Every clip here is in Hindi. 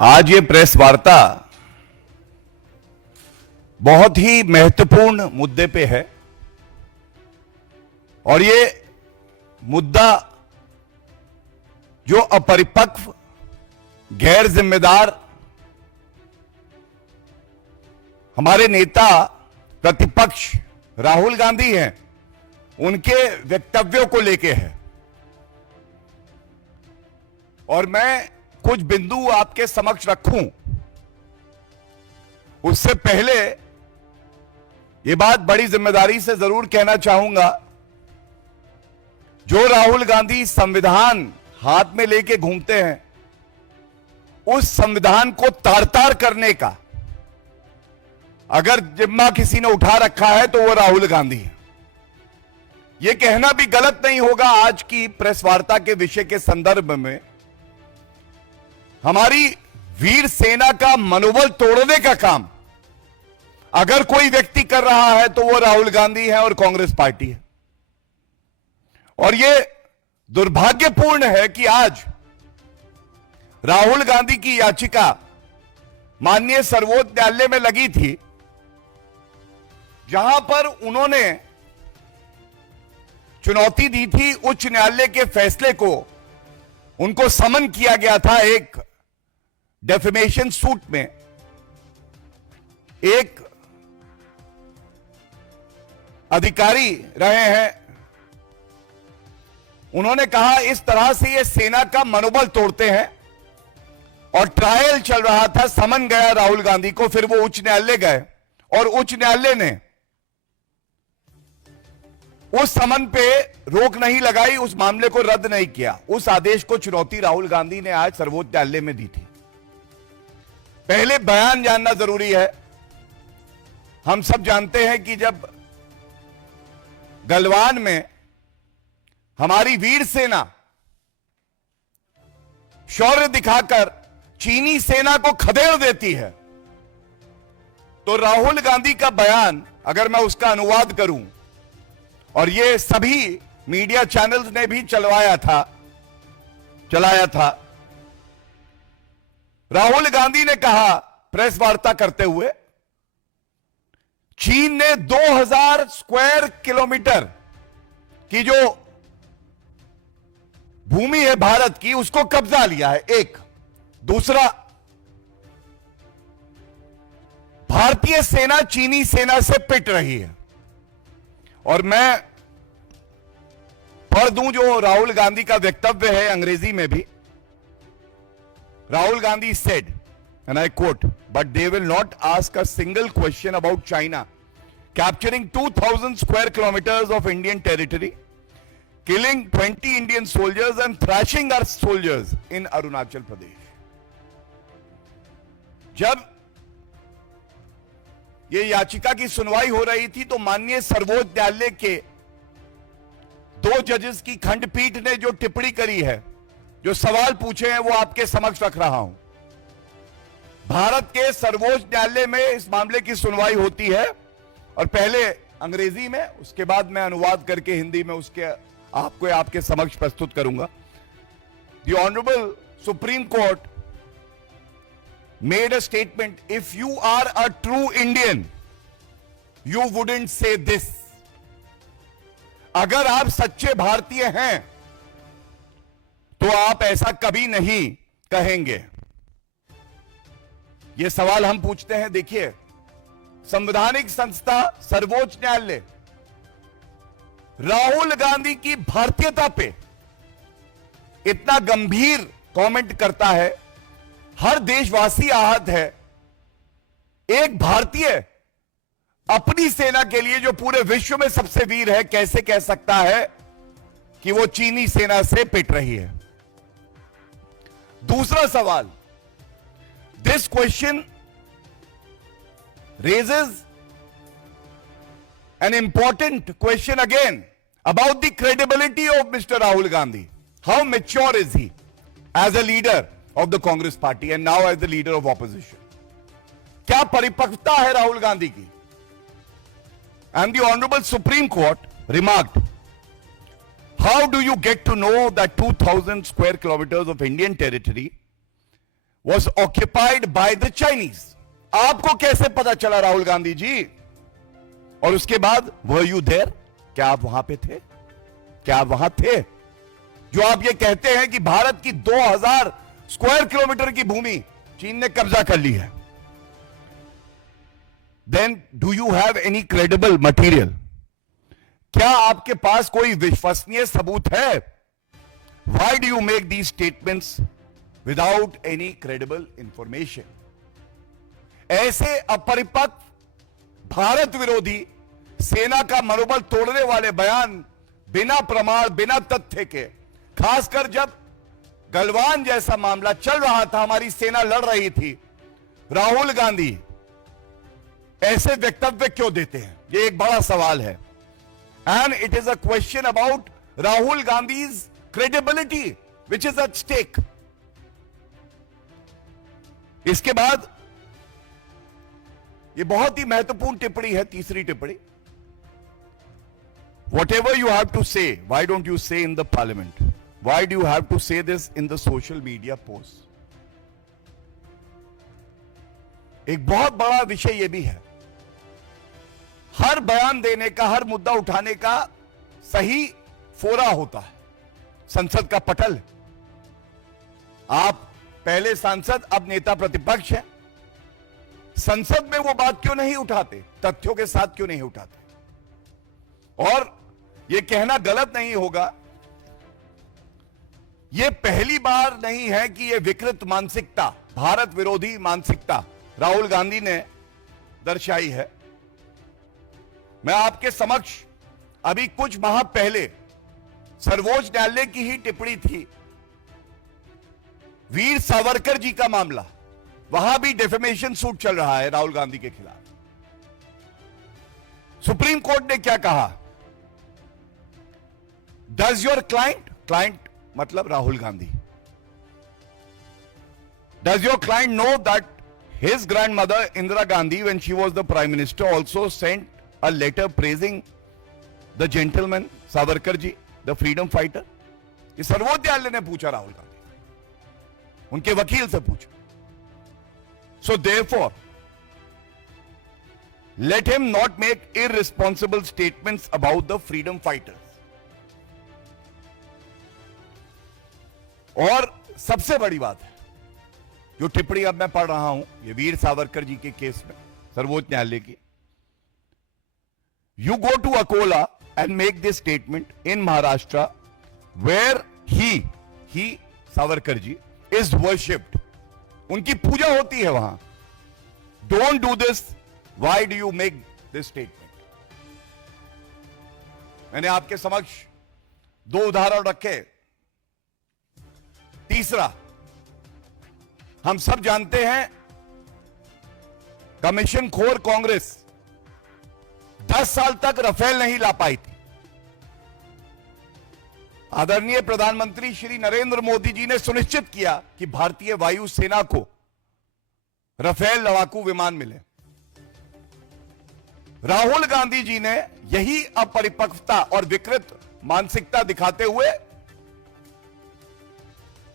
आज ये प्रेस वार्ता बहुत ही महत्वपूर्ण मुद्दे पे है और ये मुद्दा जो अपरिपक्व, गैर जिम्मेदार हमारे नेता प्रतिपक्ष राहुल गांधी हैं, उनके वक्तव्यों को लेके है। और मैं कुछ बिंदु आपके समक्ष रखूं, उससे पहले ये बात बड़ी जिम्मेदारी से जरूर कहना चाहूंगा, जो राहुल गांधी संविधान हाथ में लेके घूमते हैं, उस संविधान को तार-तार करने का अगर जिम्मा किसी ने उठा रखा है तो वो राहुल गांधी है। यह कहना भी गलत नहीं होगा आज की प्रेस वार्ता के विषय के संदर्भ में। हमारी वीर सेना का मनोबल तोड़ने का काम अगर कोई व्यक्ति कर रहा है तो वो राहुल गांधी है और कांग्रेस पार्टी है। और यह दुर्भाग्यपूर्ण है कि आज राहुल गांधी की याचिका माननीय सर्वोच्च न्यायालय में लगी थी, जहां पर उन्होंने चुनौती दी थी उच्च न्यायालय के फैसले को। उनको समन किया गया था एक डेफेमेशन सूट में। एक अधिकारी रहे हैं, उन्होंने कहा इस तरह से ये सेना का मनोबल तोड़ते हैं, और ट्रायल चल रहा था, समन गया राहुल गांधी को। फिर वो उच्च न्यायालय गए और उच्च न्यायालय ने उस समन पे रोक नहीं लगाई, उस मामले को रद्द नहीं किया। उस आदेश को चुनौती राहुल गांधी ने आज सर्वोच्च न्यायालय में दी थी। पहले बयान जानना जरूरी है। हम सब जानते हैं कि जब गलवान में हमारी वीर सेना शौर्य दिखाकर चीनी सेना को खदेड़ देती है, तो राहुल गांधी का बयान अगर मैं उसका अनुवाद करूं, और ये सभी मीडिया चैनल्स ने भी चलाया था, राहुल गांधी ने कहा प्रेस वार्ता करते हुए, चीन ने 2000 स्क्वायर किलोमीटर की जो भूमि है भारत की, उसको कब्जा लिया है। एक दूसरा, भारतीय सेना चीनी सेना से पिट रही है। और मैं पढ़ दूं जो राहुल गांधी का वक्तव्य है अंग्रेजी में भी। Rahul Gandhi said, and I quote, but they will not ask a single question about China capturing 2000 square kilometers of Indian territory, killing 20 Indian soldiers and thrashing our soldiers in Arunachal Pradesh. जब ये याचिका की सुनवाई हो रही थी तो माननीय सर्वोच्च न्यायालय के 2 जजेस की खंडपीठ ने जो टिप्पणी करी है, जो सवाल पूछे हैं, वो आपके समक्ष रख रहा हूं। भारत के सर्वोच्च न्यायालय में इस मामले की सुनवाई होती है, और पहले अंग्रेजी में, उसके बाद मैं अनुवाद करके हिंदी में उसके आपको आपके समक्ष प्रस्तुत करूंगा। The honourable supreme court made a statement, if you are a true Indian, you wouldn't say this. अगर आप सच्चे भारतीय हैं तो आप ऐसा कभी नहीं कहेंगे। यह सवाल हम पूछते हैं। देखिए, संवैधानिक संस्था सर्वोच्च न्यायालय राहुल गांधी की भारतीयता पे इतना गंभीर कमेंट करता है। हर देशवासी आहत है। एक भारतीय अपनी सेना के लिए, जो पूरे विश्व में सबसे वीर है, कैसे कह सकता है कि वो चीनी सेना से पिट रही है? दूसरा सवाल, this question raises an important question again about the credibility of mister Rahul Gandhi. How mature is he as a leader of the Congress party and now as the leader of opposition? क्या परिपक्वता है राहुल गांधी की? And the Honorable Supreme Court remarked, how do you get to know that 2000 square kilometers of Indian territory was occupied by the Chinese. आपको कैसे पता चला राहुल गांधी जी? और उसके बाद were you there? क्या आप वहां पे थे? क्या आप वहां थे? जो आप ये कहते हैं कि भारत की 2000 स्क्वायर किलोमीटर की भूमि चीन ने कब्जा कर ली है. Then do you have any credible material? क्या आपके पास कोई विश्वसनीय सबूत है? Why do you make these statements without any credible information? ऐसे अपरिपक्व भारत विरोधी सेना का मनोबल तोड़ने वाले बयान बिना प्रमाण बिना तथ्य के, खासकर जब गलवान जैसा मामला चल रहा था, हमारी सेना लड़ रही थी, राहुल गांधी ऐसे वक्तव्य क्यों देते हैं? ये एक बड़ा सवाल है. And it is a question about Rahul Gandhi's credibility which is at stake. इसके बाद ये बहुत ही महत्वपूर्ण टिप्पणी है, तीसरी टिप्पणी. Whatever you have to say, why don't you say in the parliament? Why do you have to say this in the social media posts? एक बहुत बड़ा विषय ये भी है. हर बयान देने का, हर मुद्दा उठाने का सही फोरा होता है. संसद का पटल. आप पहले सांसद, अब नेता प्रतिपक्ष हैं. संसद में वो बात क्यों नहीं उठाते? तथ्यों के साथ क्यों नहीं उठाते? और ये कहना गलत नहीं होगा, ये पहली बार नहीं है कि ये विकृत मानसिकता, भारत विरोधी मानसिकता राहुल गांधी ने दर्शाई है. मैं आपके समक्ष अभी कुछ माह पहले सर्वोच्च न्यायालय की ही टिप्पणी थी, वीर सावरकर जी का मामला, वहां भी डेफेमेशन सूट चल रहा है राहुल गांधी के खिलाफ. सुप्रीम कोर्ट ने क्या कहा? डज योर क्लाइंट मतलब Rahul Gandhi, does your client know that his grand mother Indira Gandhi when she was the prime minister also sent a letter praising the gentleman Savarkar ji, the freedom fighter? ये सर्वोच्च न्यायालय ने पूछा राहुल गांधी, उनके वकील से पूछा. So therefore let him not make irresponsible statements about the freedom fighters. और सबसे बड़ी बात है, जो टिप्पणी अब मैं पढ़ रहा हूं, ये वीर सावरकर जी के केस में सर्वोच्च न्यायालय की. You go to Akola and make this statement in Maharashtra where he Savarkar ji is worshipped. उनकी पूजा होती है वहां. Don't do this. Why do you make this statement? मैंने आपके समक्ष दो उदाहरण रखे. तीसरा, हम सब जानते हैं कमीशन खोर कांग्रेस 10 साल तक राफेल नहीं ला पाई थी. आदरणीय प्रधानमंत्री श्री नरेंद्र मोदी जी ने सुनिश्चित किया कि भारतीय वायु सेना को राफेल लड़ाकू विमान मिले. राहुल गांधी जी ने यही अपरिपक्वता और विकृत मानसिकता दिखाते हुए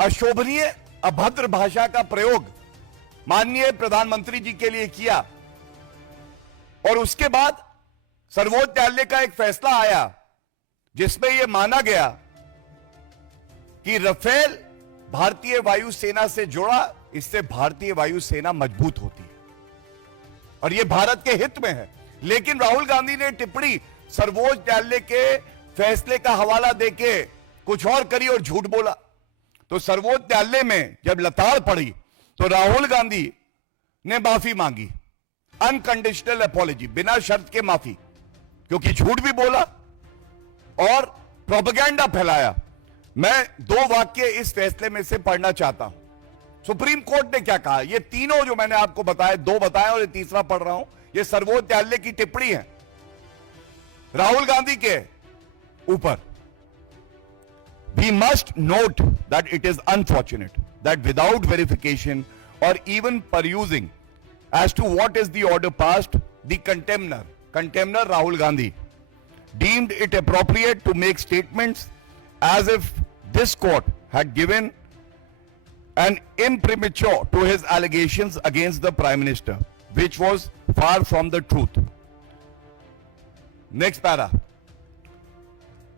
अशोभनीय अभद्र भाषा का प्रयोग माननीय प्रधानमंत्री जी के लिए किया. और उसके बाद सर्वोच्च न्यायालय का एक फैसला आया जिसमें यह माना गया कि राफेल भारतीय वायुसेना से जुड़ा, इससे भारतीय वायुसेना मजबूत होती है और यह भारत के हित में है. लेकिन राहुल गांधी ने टिप्पणी सर्वोच्च न्यायालय के फैसले का हवाला देके कुछ और करी और झूठ बोला. तो सर्वोच्च न्यायालय में जब लताड़ पड़ी तो राहुल गांधी ने माफी मांगी, अनकंडीशनल अपॉलॉजी, बिना शर्त के माफी, क्योंकि झूठ भी बोला और प्रोपेगेंडा फैलाया. मैं दो वाक्य इस फैसले में से पढ़ना चाहता हूं. सुप्रीम कोर्ट ने क्या कहा? ये तीनों जो मैंने आपको बताए, दो बताए और ये तीसरा पढ़ रहा हूं, ये सर्वोच्च न्यायालय की टिप्पणी है राहुल गांधी के ऊपर. We must note that it is unfortunate that without verification or even perusing as to what is the order passed, the contemner Rahul Gandhi deemed it appropriate to make statements as if this court had given and imprimatur to his allegations against the Prime Minister, which was far from the truth. Next para.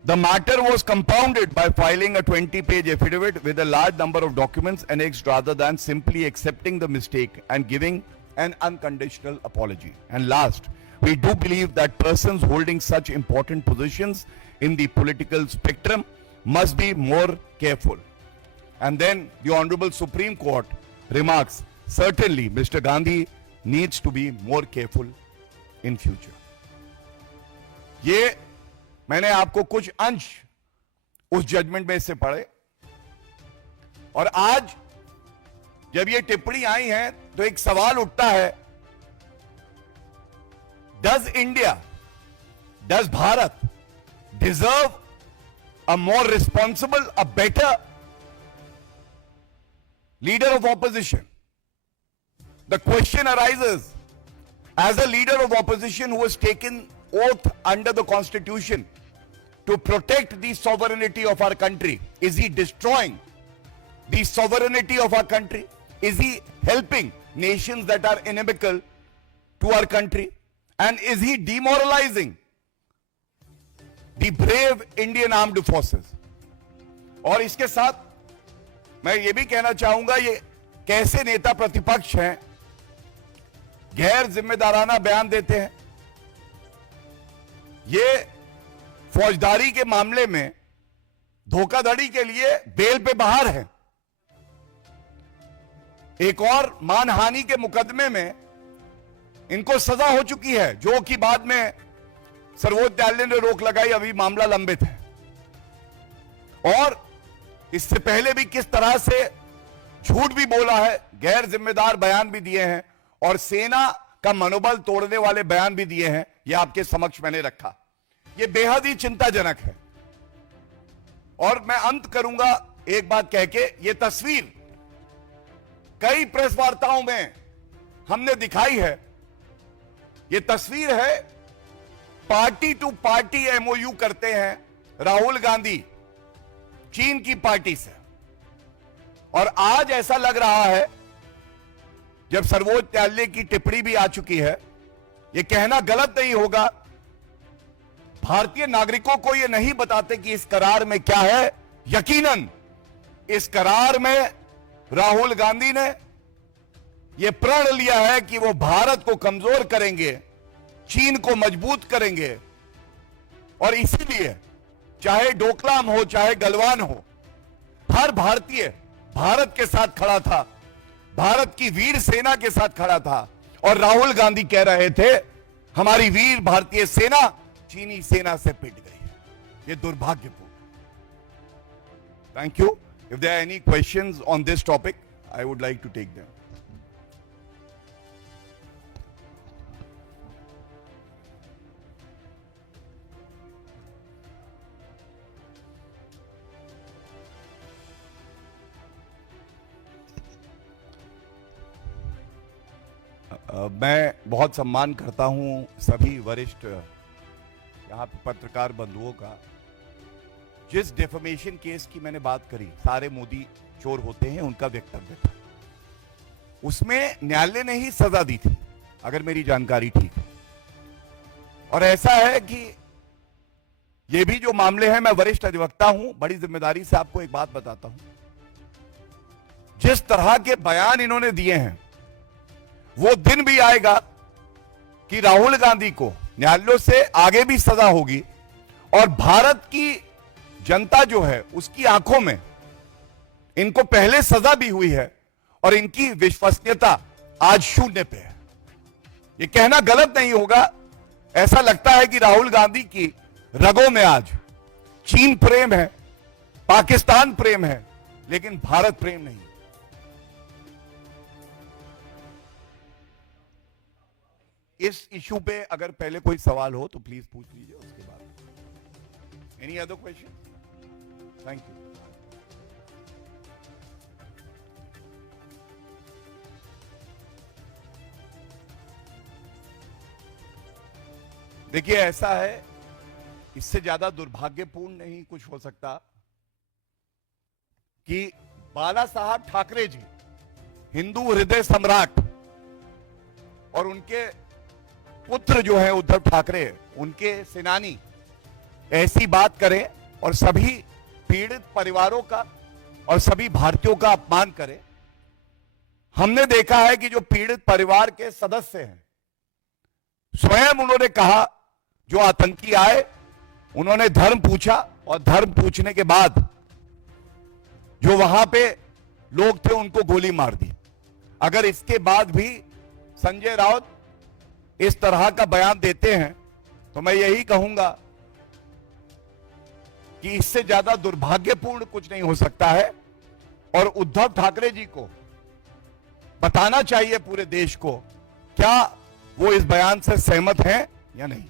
The matter was compounded by filing a 20-page affidavit with a large number of documents annexed rather than simply accepting the mistake and giving an unconditional apology. And last, we do believe that persons holding such important positions in the political spectrum must be more careful. And then the Honorable Supreme Court remarks, certainly Mr. Gandhi needs to be more careful in future. ये मैंने आपको कुछ अंश उस जजमेंट में से पढ़े, और आज जब ये टिप्पणी आई है तो एक सवाल उठता है, does India, does Bharat deserve a more responsible, a better leader of opposition? The question arises, as a leader of opposition who has taken oath under the Constitution to protect the sovereignty of our country, is he destroying the sovereignty of our country? Is he helping nations that are inimical to our country? And is he demoralizing the brave Indian armed forces? और इसके साथ मैं ये भी कहना चाहूंगा, ये कैसे नेता प्रतिपक्ष हैं, गैर जिम्मेदाराना बयान देते हैं। ये फौजदारी के मामले में धोखाधड़ी के लिए बेल पे बाहर है। एक और मानहानि के मुकदमे में इनको सजा हो चुकी है, जो कि बाद में सर्वोच्च न्यायालय ने रोक लगाई, अभी मामला लंबित है। और इससे पहले भी किस तरह से झूठ भी बोला है, गैर जिम्मेदार बयान भी दिए हैं, और सेना का मनोबल तोड़ने वाले बयान भी दिए हैं। यह आपके समक्ष मैंने रखा। यह बेहद ही चिंताजनक है। और मैं अंत करूंगा एक बात कह के, यह तस्वीर कई प्रेस वार्ताओं में हमने दिखाई है। यह तस्वीर है, पार्टी टू पार्टी एमओयू करते हैं राहुल गांधी चीन की पार्टी से, और आज ऐसा लग रहा है, जब सर्वोच्च न्यायालय की टिप्पणी भी आ चुकी है, यह कहना गलत नहीं होगा, भारतीय नागरिकों को यह नहीं बताते कि इस करार में क्या है। यकीनन इस करार में राहुल गांधी ने यह प्रण लिया है कि वो भारत को कमजोर करेंगे, चीन को मजबूत करेंगे, और इसीलिए चाहे डोकलाम हो चाहे गलवान हो, हर भारतीय भारत के साथ खड़ा था, भारत की वीर सेना के साथ खड़ा था। और राहुल गांधी कह रहे थे, हमारी वीर भारतीय सेना चीनी सेना से पिट गई है। यह दुर्भाग्यपूर्ण। Thank you. If there are any questions on this topic, I would like to take them. मैं बहुत सम्मान करता हूं सभी वरिष्ठ यहाँ पे पत्रकार बंधुओं का। जिस डिफेमेशन केस की मैंने बात करी, सारे मोदी चोर होते हैं, उनका वक्तव्य था, उसमें न्यायालय ने ही सजा दी थी, अगर मेरी जानकारी ठीक है। और ऐसा है कि ये भी जो मामले हैं, मैं वरिष्ठ अधिवक्ता हूं, बड़ी जिम्मेदारी से आपको एक बात बताता हूं, जिस तरह के बयान इन्होंने दिए हैं, वो दिन भी आएगा कि राहुल गांधी को न्यायालयों से आगे भी सजा होगी, और भारत की जनता जो है उसकी आंखों में इनको पहले सजा भी हुई है, और इनकी विश्वसनीयता आज शून्य पे है। ये कहना गलत नहीं होगा, ऐसा लगता है कि राहुल गांधी की रगों में आज चीन प्रेम है, पाकिस्तान प्रेम है, लेकिन भारत प्रेम नहीं। इस इशू पे अगर पहले कोई सवाल हो तो प्लीज पूछ लीजिए, उसके बाद। Any other question? Thank you. देखिए, ऐसा है, इससे ज्यादा दुर्भाग्यपूर्ण नहीं कुछ हो सकता कि बाला साहब ठाकरे जी, हिंदू हृदय सम्राट, और उनके पुत्र जो है उद्धव ठाकरे, उनके सेनानी, ऐसी बात करें और सभी पीड़ित परिवारों का और सभी भारतीयों का अपमान करें। हमने देखा है कि जो पीड़ित परिवार के सदस्य हैं, स्वयं उन्होंने कहा, जो आतंकी आए उन्होंने धर्म पूछा और धर्म पूछने के बाद जो वहां पे लोग थे उनको गोली मार दी। अगर इसके बाद भी संजय राउत इस तरह का बयान देते हैं तो मैं यही कहूंगा कि इससे ज्यादा दुर्भाग्यपूर्ण कुछ नहीं हो सकता है। और उद्धव ठाकरे जी को बताना चाहिए पूरे देश को, क्या वो इस बयान से सहमत हैं या नहीं।